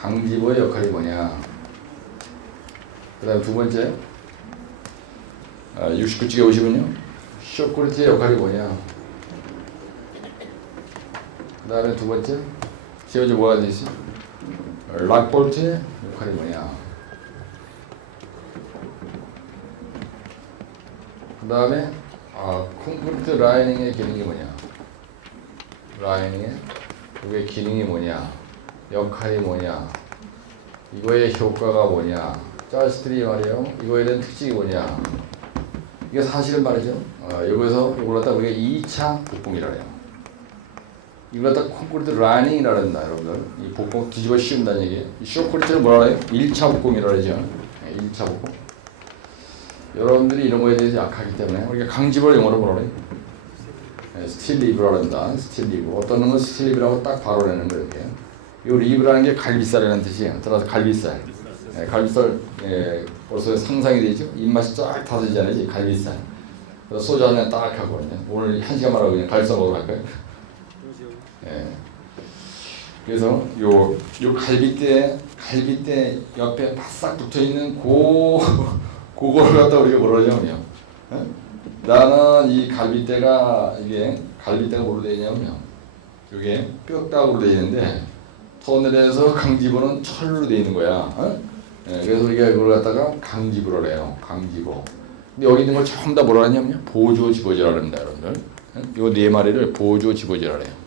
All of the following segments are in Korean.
강지보의 역할이 뭐냐. 그 다음에 두 번째 69쪽에 오시면요 쇼크리트의 역할이 뭐냐. 그 다음에 두 번째 세 번째 뭐가 되지? 락볼트의 역할이 뭐냐. 그 다음에 콘크리트 라이닝의 기능이 뭐냐. 라이닝의 그게 기능이 뭐냐. 역할이 뭐냐. 이거의 효과가 뭐냐. 짜스트리 말이에요. 이거에 대한 특징이 뭐냐. 이게 사실은 말이죠. 여기서 이걸 갖다 우리가 2차 복공이라 해요. 이걸 갖다 콘크리트 라이닝이라 한다, 여러분들. 이 복공 뒤집어 씌운다는 얘기예요. 이 쇼크리트를 뭐라 해요? 1차 복공이라 그러죠. 1차 복공. 여러분들이 이런 거에 대해서 약하기 때문에 우리가 강집을 영어로 뭐라 그래요? 스틸 리브라 한다. 스틸 리브. 어떤 놈은 스틸 리브라고 딱 바로 내는 거예요. 이 리브라는 게 갈비살이라는 뜻이에요. 따라서 갈비살. 갈비살 벌써 상상이 되죠. 입맛이 쫙 다져지잖아요. 갈비살. 그래서 소주 한잔 딱 하고 오늘 1시간만 하고 그냥 갈비살 먹으러 갈까요? 그래서 요 갈비대 옆에 바싹 붙어 있는 그거를 갖다 우리가 뭐라 하냐면요. 나는 이 갈비대가 뭐로 되어 있냐면요. 이게 뼈다구로 되어 있는데 터널에서 강지보는 철로 되어 있는 거야. 그래서 우리가 이걸 갖다가 강지보를 해요. 강지보. 근데 여기 있는 걸 전부 다 뭐라 하냐면요. 보조 집어지라 합니다, 여러분들. 요 네 마리를 보조 집어지라 해요.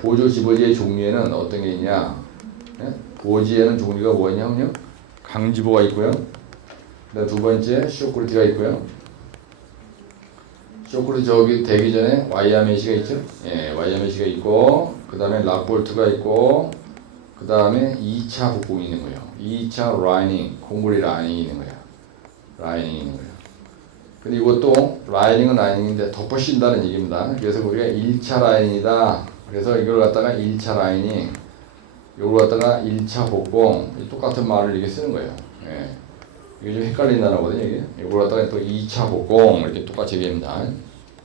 보조 집어지의 종류에는 어떤 게 있냐. 보지에는 종류가 뭐냐면요. 강지보가 있고요. 두 번째 쇼크리트가 있고요. 쇼크리트 저기 되기 전에 와이어 메시가 있죠. 와이어 메시가 있고 그 다음에 락볼트가 있고 그 다음에 2차 복공이 있는 거예요. 2차 라이닝, 콘크리트 라이닝이 있는 거예요. 라이닝이 있는 거예요. 근데 이것도 라이닝은 라이닝인데 덮어 씌운다는 얘기입니다. 그래서 우리가 1차 라이닝이다. 그래서 이걸 갖다가 1차 라이닝, 이걸 갖다가 1차 복공, 똑같은 말을 이렇게 쓰는 거예요. 이게 좀 헷갈린다는 거거든요. 이게. 이걸 갖다가 또 2차 복공 이렇게 똑같이 얘기합니다.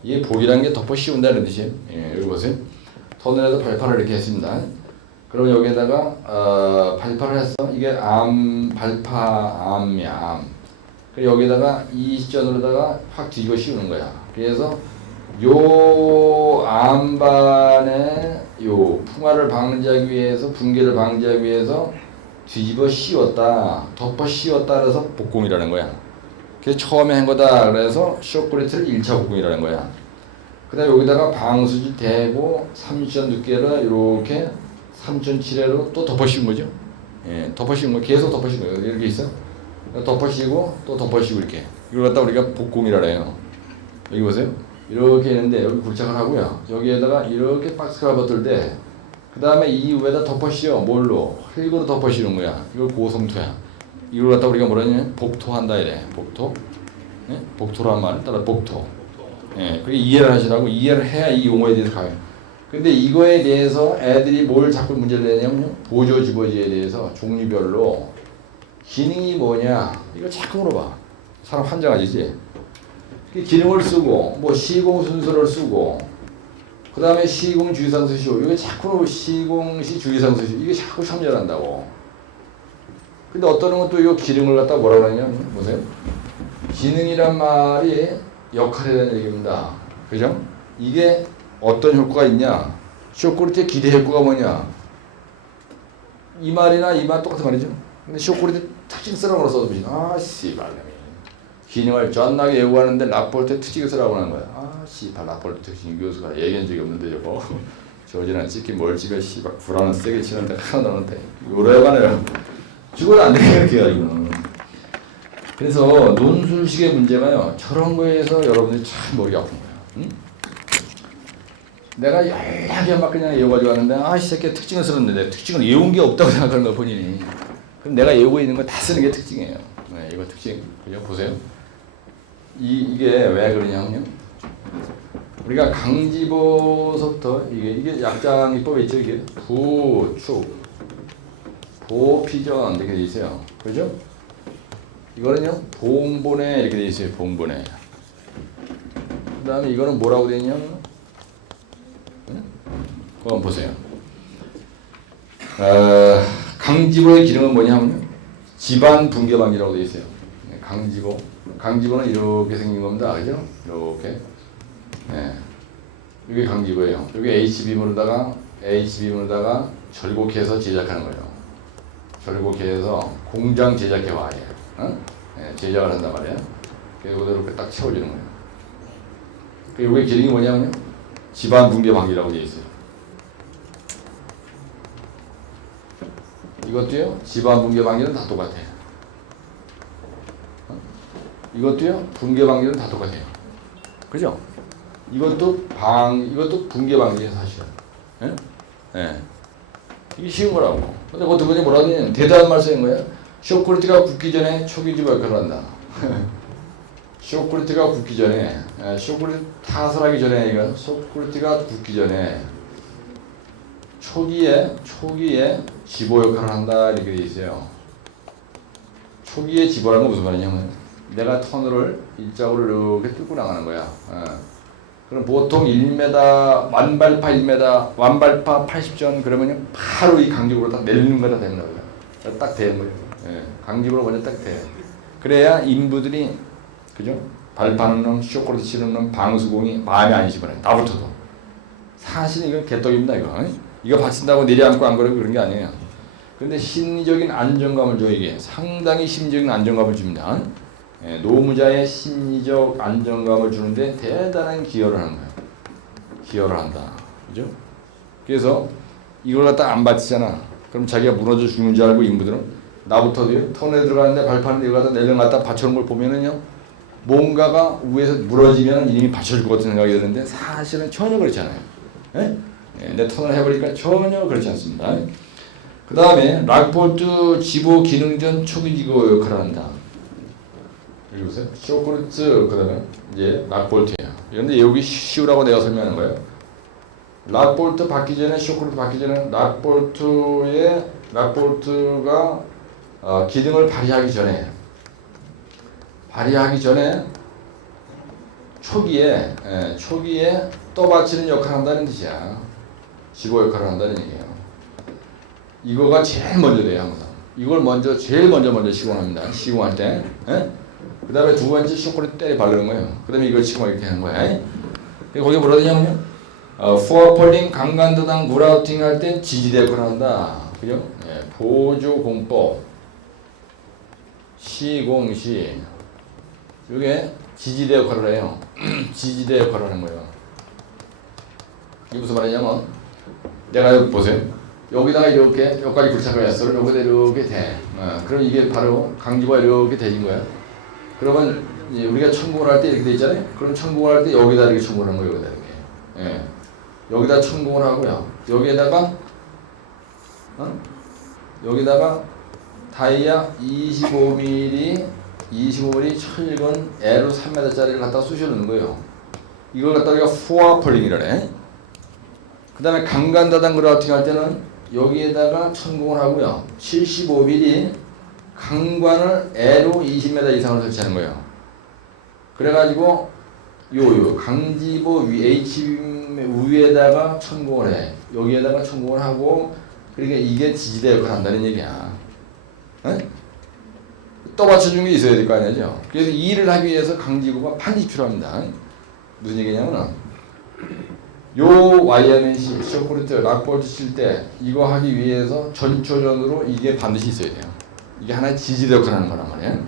이게 복이라는 게 덮어 씌운다는 뜻이에요. 여기 보세요. 터널에서 발파를 이렇게 했습니다. 그럼 여기에다가 발파를 했어. 이게 발파 암이야. 그리고 여기다가 이 시전으로다가 확 뒤집어 씌우는 거야. 그래서 요 암반에 요 풍화를 방지하기 위해서 붕괴를 방지하기 위해서 뒤집어 씌웠다, 덮어 씌웠다 그래서 복공이라는 거야. 그래서 처음에 한 거다 그래서 쇼크리트를 1차 복공이라는 거야. 그 다음에 여기다가 방수지 대고 3천 두께를 이렇게 3.7회로 또 덮어 씌운 거죠. 덮어 씌운 거 계속 덮어 씌운 거예요. 이렇게 있어. 덮어 씌우고 또 덮어 씌우고 이렇게. 이걸 갖다 우리가 복공이라 해요. 여기 보세요. 이렇게 있는데 여기 굴착을 하고요. 여기에다가 이렇게 박스가 붙을 때 그 다음에 이 위에다 덮어 씌워. 뭘로? 흙으로 덮어 씌우는 거야. 이걸 고성토야. 이걸 갖다 우리가 뭐라 하냐? 복토한다 이래. 복토. 복토란 말 따라 복토. 그게 이해를 하시라고. 이해를 해야 이 용어에 대해서 가요. 근데 이거에 대해서 애들이 뭘 자꾸 문제를 내냐면요. 보조 집어지에 대해서 종류별로 기능이 뭐냐. 이거 자꾸 물어봐. 사람 환장하지지. 기능을 쓰고 뭐 시공 순서를 쓰고 그 다음에 시공 주의사항서시오. 이거 자꾸 시공시 주의사항서시오. 이게 자꾸 참여한다고. 근데 어떤 건 또 이거 기능을 갖다 뭐라고 하냐. 보세요. 기능이란 말이 역할이라는 얘기입니다. 그죠? 이게 어떤 효과가 있냐. 쇼크리트의 기대 효과가 뭐냐. 이 말이나 이 말 똑같은 말이죠. 근데 쇼크리트 특징쓰라고 써서 씨발. 기능을 존나게 요구하는데 락볼트 특징을 쓰라고 하는 거야. 씨발 락볼트 특징 교수가 얘기한 적이 없는데 저거. 저지는 찍긴 뭘 찍어 씨발 불안은 세게 치는데 하나도 없는데. 요래가네요. 죽어도 안 되게 이렇게 이거는. 그래서 논술식의 문제가요. 저런 거에서 여러분들이 참 머리가 아픈 거야. 응? 내가 연락이 막 그냥 외워가지고 하는데 이 새끼 특징을 쓰는데 특징을 외운 게 없다고 생각하는 거 본인이. 그럼 내가 외우고 있는 거 다 쓰는 게 특징이에요. 이거 특징 그죠? 보세요. 이게 왜 그러냐면요. 우리가 강지보서부터 이게 약장이법에 있죠. 이게 부축, 보피전 이렇게 돼 있어요. 그죠? 이거는요 봉본에 이렇게 돼 있어요. 봉본에. 그 다음에 이거는 뭐라고 돼 있냐면, 그거 한번 보세요. 강지보의 기능은 뭐냐면요. 집안 붕괴 방지라고 되어 있어요. 강지보. 강지보는 이렇게 생긴 겁니다. 그죠? 이렇게. 네. 이게 강지보예요. 여기 HB물에다가 절곡해서 제작하는 거예요. 절곡해서 공장 제작해와. 어? 네, 제작을 한단 말이에요. 그래서 이렇게 딱 채워지는 거예요. 이게 기능이 뭐냐면요. 집안 붕괴 방지라고 되어 있어요. 이것도요. 집안 붕괴 방지는 다 똑같아요. 이것도요. 붕괴 방지는 다 똑같아요. 그죠? 이것도 붕괴 방지예요, 사실은. 예? 예. 이게 쉬운 거라고. 근데 어떤 분이 뭐라고 하냐면 대단한 말 쓰는 거예요. 쇼콜릿가 굳기 전에 초기집 역할을 한다. 쇼콜릿가 굳기 전에, 쇼콜릿 타설하기 전에, 이거 쇼콜릿가 굳기 전에 초기에 지보 역할을 한다 이렇게 돼 있어요. 초기에 지보라는 건 무슨 말이냐면 내가 터널을 일자로 이렇게 뚫고 나가는 거야. 그럼 보통 1m, 완발파 1m, 완발파 80전 그러면 바로 이 강직으로 딱 내리는 거다 되는 거예요. 딱 되는 거예요. 예, 강직으로 먼저 딱 돼. 그래야 인부들이 그죠? 발파는 놈, 쇼콜릿 치는 놈, 방수공이 마음에 안 씹어요. 나부터도. 사실 이건 개떡입니다. 이거 받친다고 내려앉고 안 그러고 그런 게 아니에요. 근데 심리적인 안정감을 줘. 이게 상당히 심리적인 안정감을 줍니다. 예, 노무자의 심리적 안정감을 주는데 대단한 기여를 하는 거예요. 기여를 한다. 그죠? 그래서 이걸 갖다 안 받치잖아. 그럼 자기가 무너져 죽는 줄 알고 인부들은 나부터도요. 터널에 들어가는데 발판을 이거 갖다 내려놨다 받쳐놓은 걸 보면은요. 뭔가가 위에서 무너지면 이미 받쳐줄 것 같은 생각이 드는데 사실은 전혀 그렇지 않아요. 예? 예, 내 터널 해버리니까 전혀 그렇지 않습니다. 그 다음에 락볼트 지보 기능전 초기 지보 역할을 한다. 여기 보세요. 쇼크루트 그 다음에 이제 락볼트예요. 그런데 여기 쉬우라고 내가 설명하는 거예요. 락볼트 받기 전에 쇼크루트 받기 전에 락볼트가 기능을 발휘하기 전에 초기에 떠받치는 역할을 한다는 뜻이야. 지보 역할을 한다는 얘기예요. 이거가 제일 먼저 돼요, 항상. 이걸 제일 먼저 시공합니다. 시공할 때. 그 다음에 두 번째 초콜릿 때려 바르는 거예요. 그 다음에 이걸 시공 이렇게 하는 거야. 거기 뭐라 되냐면요. 푸어폴링 강간도당 무라우팅 할 땐 지지대 역할을 한다. 그죠? 예, 보조공법. 시공시. 이게 지지대 역할을 해요. 지지대 역할을 하는 거예요. 이게 무슨 말이냐면 내가 여기 보세요. 여기다가 이렇게 여기까지 굴착을 했어. 여기다 이렇게 돼. 그럼 이게 바로 강지보가 이렇게 되진 거야. 그러면 우리가 천공을 할 때 이렇게 돼 있잖아요. 그럼 천공을 할 때 여기다 이렇게 천공을 하는 거예요. 여기다 이렇게. 예. 여기다 천공을 하고요. 여기다가 다이아 25mm 철근 L 3m짜리를 갖다 쑤셔 넣는 거예요. 이걸 갖다가 우리가 포아폴링이라 해. 그 다음에 강간다단 그라우팅 할 때는 여기에다가 천공을 하고요. 75mm 강관을 L로 20m 이상을 설치하는 거예요. 그래가지고 요 강지보 H 위에다가 천공을 해. 여기에다가 천공을 하고 그러니까 이게 지지대 역할을 한다는 얘기야. 에? 또 받쳐주는 게 있어야 될 거 아니죠. 그래서 이 일을 하기 위해서 강지구가 반드시 필요합니다. 무슨 얘기냐면 요 와이어맨시 쇼크루트 락볼트 칠 때 이거 하기 위해서 전초전으로 이게 반드시 있어야 돼요. 이게 하나의 지지대 역할을 하는 거란 말이에요.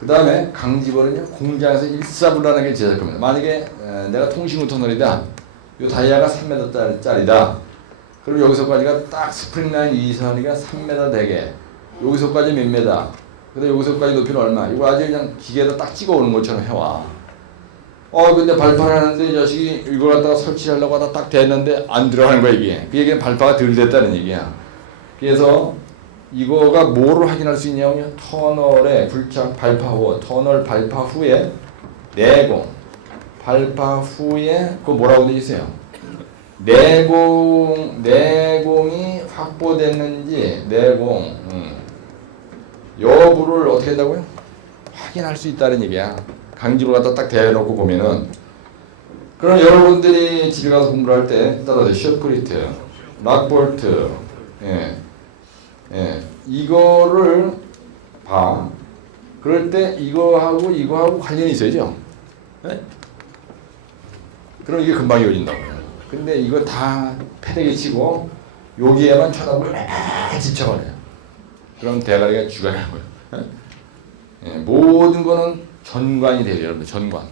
그 다음에 강지볼은요 공장에서 일사불란하게 제작합니다. 만약에 내가 통신구 터널이다. 요 다이아가 3m짜리다. 그럼 여기서까지가 딱 스프링 라인 이선이가 3m 되게. 여기서까지 몇 메다. 근데 여기서까지 높이는 얼마. 이거 아주 그냥 기계에다 딱 찍어오는 것처럼 해와. 근데 발파를 하는데 이 자식이 이걸 갖다가 설치하려고 하다 딱 됐는데 안 들어가는 거야 이게. 그 얘기는 발파가 덜 됐다는 얘기야. 그래서 이거가 뭐를 확인할 수 있냐면요. 터널의 굴착 발파 후, 터널 발파 후에 내공, 발파 후에 그거 뭐라고 돼 있어요? 내공이 확보됐는지 내공 여부를 어떻게 한다고요? 확인할 수 있다는 얘기야. 강지로 갖다 딱 대놓고 보면은. 그럼 여러분들이 집에 가서 공부를 할 때 따라서 쇼크리트, 락볼트, 예. 예, 이거를 봐. 그럴 때 이거하고 관련이 있어야죠. 예? 그럼 이게 금방 이어진다고요. 근데 이거 다 패대기 치고 여기에만 쳐다보고 집착을 해요. 그럼 대가리가 죽어요. 예? 모든 거는 전관이 돼요, 여러분들. 전관.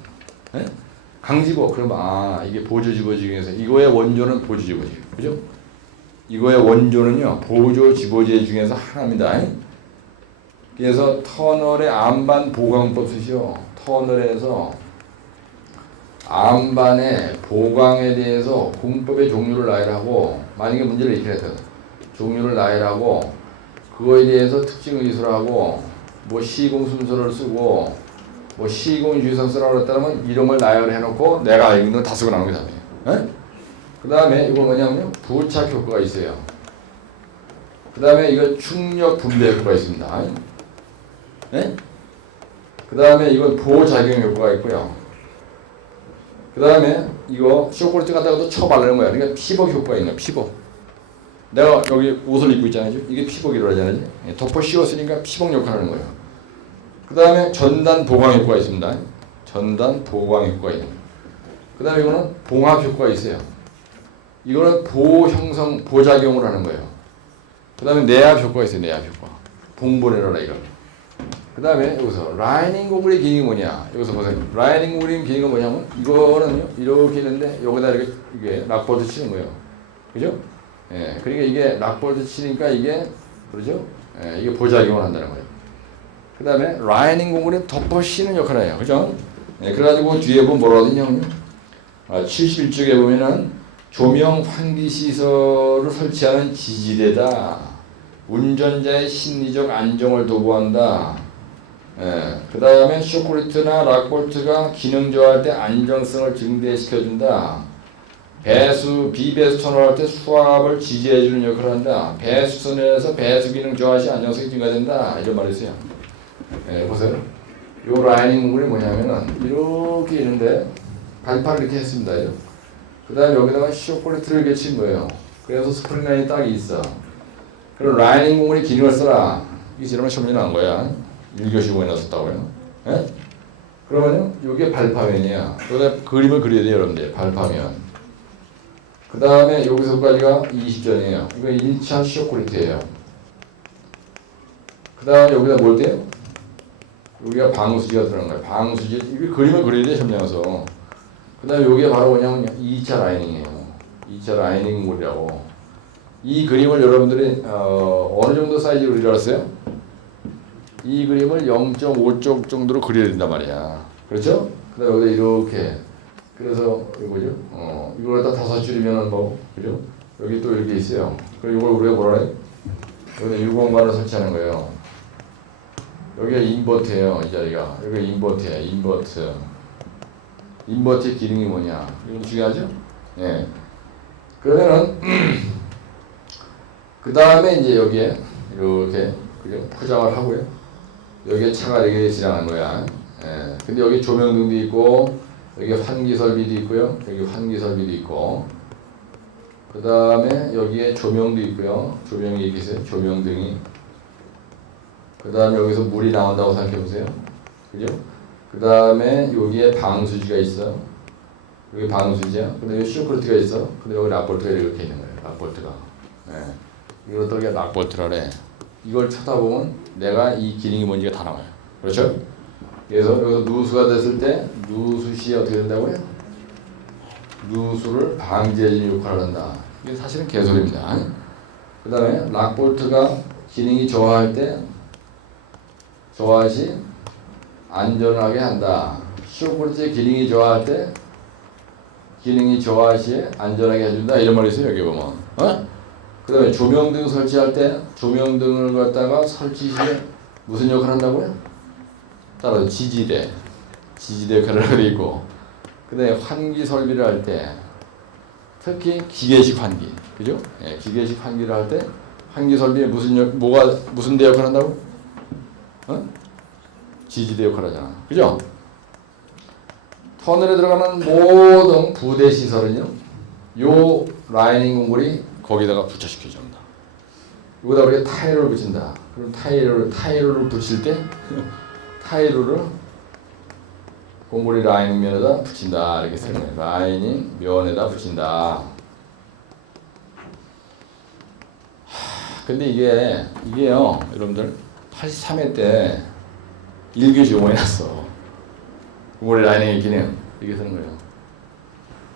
예? 강집어. 그럼 이게 보조집어 중에서 이거의 원조는 보조집어지. 그죠? 이거의 원조는요, 보조집어제 중에서 하나입니다. 그래서 터널의 암반 보강법 쓰시오. 터널에서 암반의 보강에 대해서 공법의 종류를 나열하고, 만약에 문제를 이렇게 했다. 종류를 나열하고, 그거에 대해서 특징 의술하고, 뭐 시공 순서를 쓰고, 뭐 시공 유의성 쓰라고 그랬다면 이름을 나열해놓고 내가 알고 있는 거 다 쓰고 나오는 게 답이에요. 그 다음에 이거 뭐냐면요, 부착 효과가 있어요. 그 다음에 이거 충력 분배 효과가 있습니다. 그 다음에 이건 보호작용 효과가 있고요. 그 다음에 이거 쇼콜릿 갖다가 또 쳐바르는 거야. 그러니까 피복 효과가 있는 거야. 피복. 내가 여기 옷을 입고 있잖아요. 이게 피복이라고 하잖아요. 덮어 씌웠으니까 피복 역할을 하는 거예요. 그 다음에 전단 보강 효과가 있습니다. 전단 보강 효과가 있는 거예요. 그 다음에 이거는 봉합 효과가 있어요. 이거는 보작용을 하는 거예요. 그 다음에 내압 효과가 있어요. 내압 효과. 봉본해라 이거. 그 다음에 여기서 라이닝 고글의 기능이 뭐냐. 여기서 보세요. 라이닝 고글의 기능은 뭐냐면 이거는요, 이렇게 있는데 여기다 이게 락볼트 치는 거예요. 그죠? 예, 그러니까 이게 락볼트 치니까 이게, 그러죠? 예, 이게 보작용을 한다는 거예요. 그 다음에 라이닝 고글은 덮어 씌는 역할을 해요. 그죠? 예, 그래가지고 뒤에 보면 뭐라고 하더냐. 71쪽에 보면은 조명 환기 시설을 설치하는 지지대다. 운전자의 심리적 안정을 도구한다. 예, 그 다음에 쇼콜릿나 락볼트가 기능 저하할 때 안정성을 증대시켜준다. 비배수 터널할 때 수압을 지지해주는 역할을 한다. 배수 터널에서 배수 기능 저하 시 안정성이 증가된다. 이런 말이 있어요. 예, 보세요. 요 라이닝 부분이 뭐냐면은 이렇게 있는데 발판을 이렇게 했습니다. 그 다음에 여기다가 쇼콜릿을 이렇게 친 거예요. 그래서 스프링 라인이 딱 있어. 그럼 라이닝 부분이 기능을 써라. 이게 지난번에 시험에 나온 거야. 1교시 공에 나왔다고요. 예? 그러면요, 이게 발파면이야. 여기다 그림을 그려야 돼요, 여러분들. 발파면. 그 다음에 여기서까지가 20전이에요. 이거 1차 쇼콜릿이에요. 그 다음에 여기다 뭘 돼요? 여기가 방수지가 들어간 거예요. 방수지. 이게 그림을 그려야 돼, 시험 나와서. 그 다음에 여기가 바로 뭐냐면 2차 라이닝이에요. 2차 라이닝 몰이라고. 이 그림을 여러분들이 어느 정도 사이즈로 그리셨어요? 이 그림을 0.5쪽 정도로 그려야 된단 말이야. 그렇죠? 그 다음에 여기다 이렇게. 그래서 이거죠. 이걸 다 5줄이면은 뭐, 그죠? 여기 또 이렇게 있어요. 그리고 이걸 우리가 뭐라 해? 여기다 유공간을 설치하는 거예요. 여기가 인버트예요. 이 자리가. 여기가 인버트예요. 인버트. 인버트의 기능이 뭐냐? 이건 중요하죠? 예. 그러면은 그 다음에 이제 여기에 이렇게 그죠? 포장을 하고요. 여기에 차가 이렇게 지나가는 거야. 예. 근데 여기 조명등도 있고, 여기 환기 설비도 있고요. 여기 환기 설비도 있고. 그 다음에 여기에 조명도 있고요. 조명이 이렇게 있어요. 조명등이. 그 다음에 여기서 물이 나온다고 생각해 보세요. 그죠? 그 다음에 여기에 방수지가 있어. 여기 방수지야. 그 다음에 여기 쇼크루트가 있어. 근데 여기 락볼트가 이렇게 있는 거예요. 락볼트가. 예. 이걸 또 락볼트라래. 이걸 쳐다보면 내가 이 기능이 뭔지가 다 나와요. 그렇죠? 그래서 여기서 누수가 됐을 때 누수시 어떻게 된다고요? 누수를 방지해주는 역할을 한다. 이게 사실은 개소리입니다. 그 다음에 락볼트가 기능이 저하할 때 저하시 안전하게 한다. 쇼크루트의 기능이 저하할 때 기능이 저하시 안전하게 해준다. 이런 말이 있어요. 여기 보면. 그 다음에 조명등 설치할 때 조명등을 갖다가 설치 시에 무슨 역할을 한다고요? 따라서 지지대 역할을 하고 있고, 그 다음에 환기 설비를 할 때 특히 기계식 환기, 그죠? 예, 기계식 환기를 할 때 환기 설비에 무슨 대 역할을 한다고? 지지대 역할을 하잖아. 그죠? 터널에 들어가는 모든 부대 시설은요, 요 라이닝 공굴이 거기다가 부착시켜줍니다. 여기다 우리가 타이로를 붙인다. 그럼 타이로를 붙일 때 타이로를 공고리 라이닝 면에다 붙인다. 이렇게 쓰는 거예요. 라이닝 면에다 붙인다. 근데 이게요, 여러분들 83회 때 1교시 용어에 났어. 공고리 라이닝의 기능 이렇게 쓰는 거예요.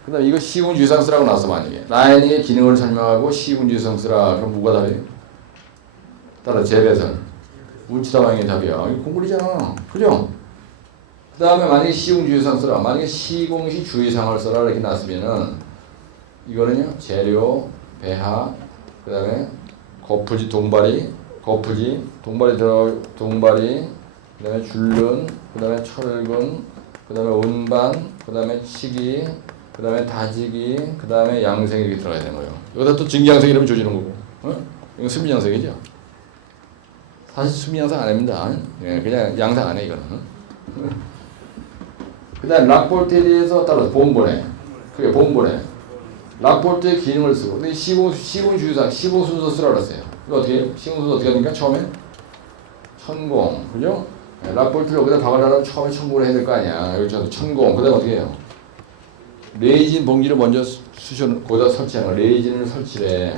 그다음 이거 시군주의상수라고 나왔어. 만약에 라이닝의 기능을 설명하고 시군주의상수라 그럼 뭐가 답이에요? 따라 재배선 운치다방의 답이야. 이거 공고리잖아. 그죠? 그 다음에 만약에 시공주의상 써라. 만약에 시공시 주의상을 써라 이렇게 났으면은 이거는요 재료, 배하, 그 다음에 거푸지, 동바리, 동바리, 그 다음에 줄눈, 그 다음에 철근, 그 다음에 운반, 그 다음에 치기, 그 다음에 다지기, 그 다음에 양생 이렇게 들어가야 되는 거예요. 여기다 또 증기양생 이러면 조지는 거고. 이거 수미양생이죠. 사실 수미양생 안 합니다. 예, 그냥 양상 안 해 이거는. 그 다음 락볼트에 대해서 따라서 본본에 그게 본본에 락볼트의 기능을 쓰고 근데 시공주의상 시공순서 쓰라고 그랬어요. 이거 어떻게 해요? 시공순서 어떻게 합니까? 처음에 천공 그죠? 네, 락볼트를 여기다 박으려면 처음에 천공을 해야 될 거 아니야. 여기 천공 그 다음 어떻게 해요? 레이진 봉지를 먼저 거기다 설치하는 거야. 레이진을 설치해.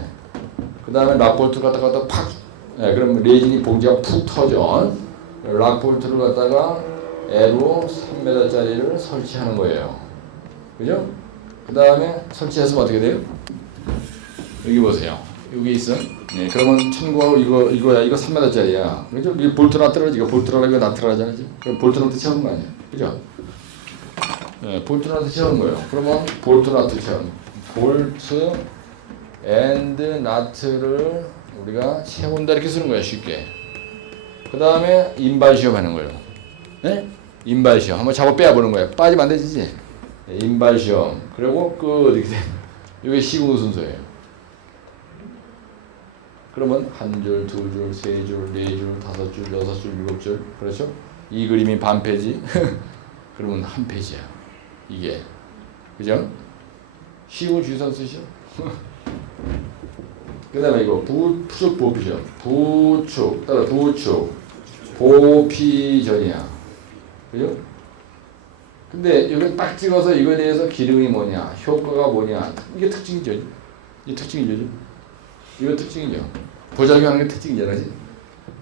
그 다음에 락볼트를 갖다가 팍 네, 그럼 레이진이 봉지가 푹 터져. 락볼트를 갖다가 애로 3m짜리를 설치하는 거예요. 그죠? 그 다음에 설치했으면 어떻게 돼요? 여기 보세요. 여기 있어. 네, 그러면 천구하고 이거야. 이거 3m짜리야. 그죠? 이 볼트 나트라지. 이거 볼트라고 이거 나트라잖아. 그럼 볼트 나트 채우는 거 아니야. 그죠? 네, 볼트 나트 채우는 거예요. 그러면 볼트 나트 채우는 볼트 앤드 나트를 우리가 채운다 이렇게 쓰는 거야. 쉽게. 그 다음에 인발 시험 하는 거예요. 네? 인발 시험 한번 잡아 빼보는 거야. 빠지면 안 되지. 네, 인발 시험. 그리고 이렇게 돼. 이게 시공 순서예요. 그러면 한 줄, 두 줄, 세 줄, 네 줄, 다섯 줄, 여섯 줄, 일곱 줄. 그렇죠? 이 그림이 반 페이지. 그러면 한 페이지야. 이게. 그죠? 시공 주의선 쓰시죠. 그 다음에 이거 부축 보피전. 부축. 따라 부축. 보피전이야. 그죠? 근데 여기 딱 찍어서 이거에 대해서 기능이 뭐냐, 효과가 뭐냐, 이게 특징이죠. 이 특징이죠. 이거 특징이죠. 보작용하는 게 특징이잖아.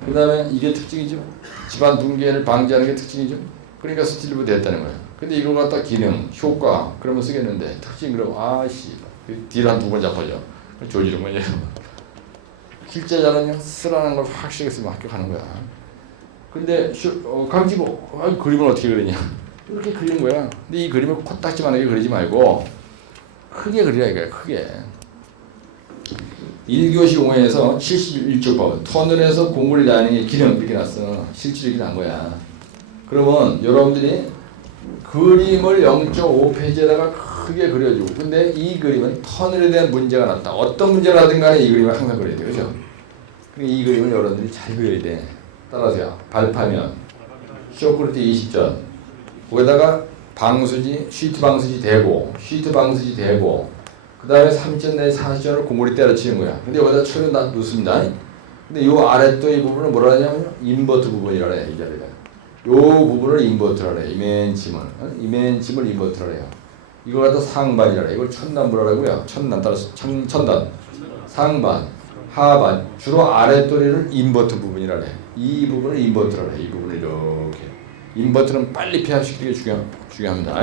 그 다음에 이게 특징이죠. 집안 붕괴를 방지하는 게 특징이죠. 그러니까 스틸부 됐다는 거예요. 근데 이거 갖다 기능, 효과, 그러면 쓰겠는데, 특징, 그러면, 딜 한 두 번 잡아줘. 조지는 거예요. 실제자는요, 쓰라는 걸 확실하게 쓰면 합격하는 거야. 근데 강지보 그림을 어떻게 그리냐 이렇게 그리는 거야. 근데 이 그림을 코딱지만하게 그리지 말고 크게 그리라 이거야. 크게 1교시 5에서 71쪽 터널에서 공물이 라이닝의 기능 이렇게 났어. 실질이 이렇게 난 거야. 그러면 여러분들이 그림을 0.5페이지에다가 크게 그려주고 근데 이 그림은 터널에 대한 문제가 났다. 어떤 문제가 나든 간에 이 그림을 항상 그려야 돼. 그죠? 그러니까 이 그림을 여러분들이 잘 그려야 돼. 따라하세요. 발파면 쇼크루트 20전 거기다가 방수지 시트 방수지 대고 그 다음에 3전 내에 40전을 공고리 때려치는 거야. 근데 여기다 철은 다 넣습니다. 근데 요 아랫도 이 부분을 뭐라 하냐면 인버트 부분이라 해요. 이 자리가 요 부분을 인버트라 해요. 이맨침을 인버트라 해요. 이걸 갖다 상반이라 해요. 이걸 천단부라고요. 천단 따라서 천단 상반 하반 주로 아랫도리를 인버트 부분이라 해요. 이 부분을 인버트라 해요. 이 부분을 이렇게 인버트는 빨리 폐합시키는 게 중요합니다.